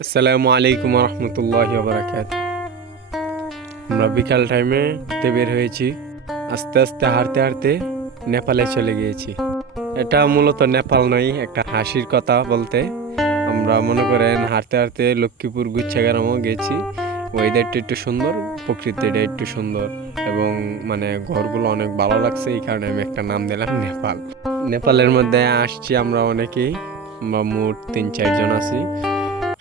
আসসালামু আলাইকুম রহমতুল্লাহি ওয়া বারাকাতুহু। আমরা বিকাল টাইমে ঘুরতে বের হয়েছি। আস্তে আস্তে হাঁটতে হাঁটতে নেপালে চলে গিয়েছি। এটা মূলত নেপাল নয়, একটা হাসির কথা বলতে। আমরা মনে করেন হাঁটতে হাঁটতে লক্ষ্মীপুর গুচ্ছাগ্রামও গেছি। ওয়েদারটা একটু সুন্দর, প্রকৃতিটা একটু সুন্দর এবং মানে ঘরগুলো অনেক ভালো লাগছে। এই কারণে আমি একটা নাম দিলাম নেপাল। নেপালের মধ্যে আসছি আমরা অনেকেই, আমরা মোট 3-4 জন আছি।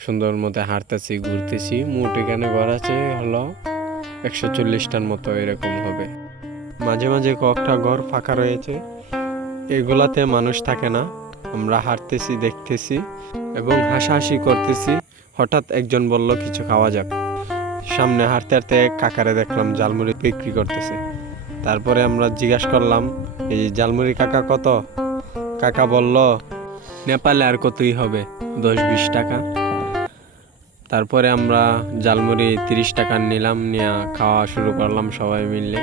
সুন্দর মতো হাঁটতেছি, ঘুরতেছি। মোট এখানে ঘর আছে হলো 140টার মতো এরকম হবে। মাঝে মাঝে কয়েকটা ঘর ফাঁকা রয়েছে, এগুলাতে মানুষ থাকে না। আমরা হাঁটতেছি, দেখতেছি এবং হাসাহাসি করতেছি। হঠাৎ একজন বলল কিছু খাওয়া যাক। সামনে হাঁটতে হাঁটতে কাকারে দেখলাম জালমুড়ি বিক্রি করতেছে। তারপরে আমরা জিজ্ঞাসা করলাম, এই জালমুড়ি কাকা কত? কাকা বলল নেপালে আর কতই হবে, 10-20 টাকা। তারপরে আমরা জালমুড়ি 30 টাকা নিলাম, নিয়ে খাওয়া শুরু করলাম সবাই মিলে।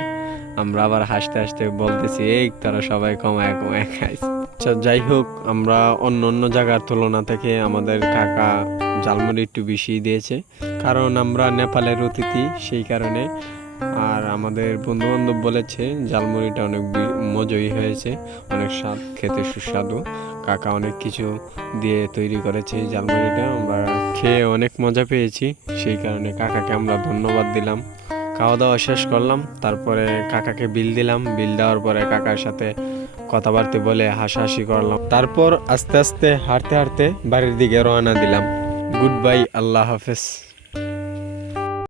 আমরা আবার হাসতে হাসতে বলতেছি, এই তারা সবাই কমায় কমায় খাইছে। আচ্ছা, যাই হোক, আমরা অন্য অন্য জায়গার তুলনা থেকে আমাদের কাকা জালমুড়ি একটু বেশি দিয়েছে, কারণ আমরা নেপালের অতিথি, সেই কারণে। আর আমাদের বন্ধু বান্ধব বলেছে জালমুড়িটা অনেক মজাই হয়েছে, অনেক স্বাদ, খেতে সুস্বাদু। কাকা অনেক কিছু দিয়ে তৈরি করেছে এই জালমুড়িটা, আমরা খেয়ে অনেক মজা পেয়েছি। সেই কারণে কাকাকে আমরা ধন্যবাদ দিলাম। খাওয়া দাওয়া শেষ করলাম, তারপরে কাকাকে বিল দিলাম। বিল দেওয়ার পরে কাকার সাথে কথাবার্তা বলে হাসাহাসি করলাম। তারপর আস্তে আস্তে হাঁটতে হাঁটতে বাড়ির দিকে রওনা দিলাম। গুড বাই, আল্লাহ হাফেজ।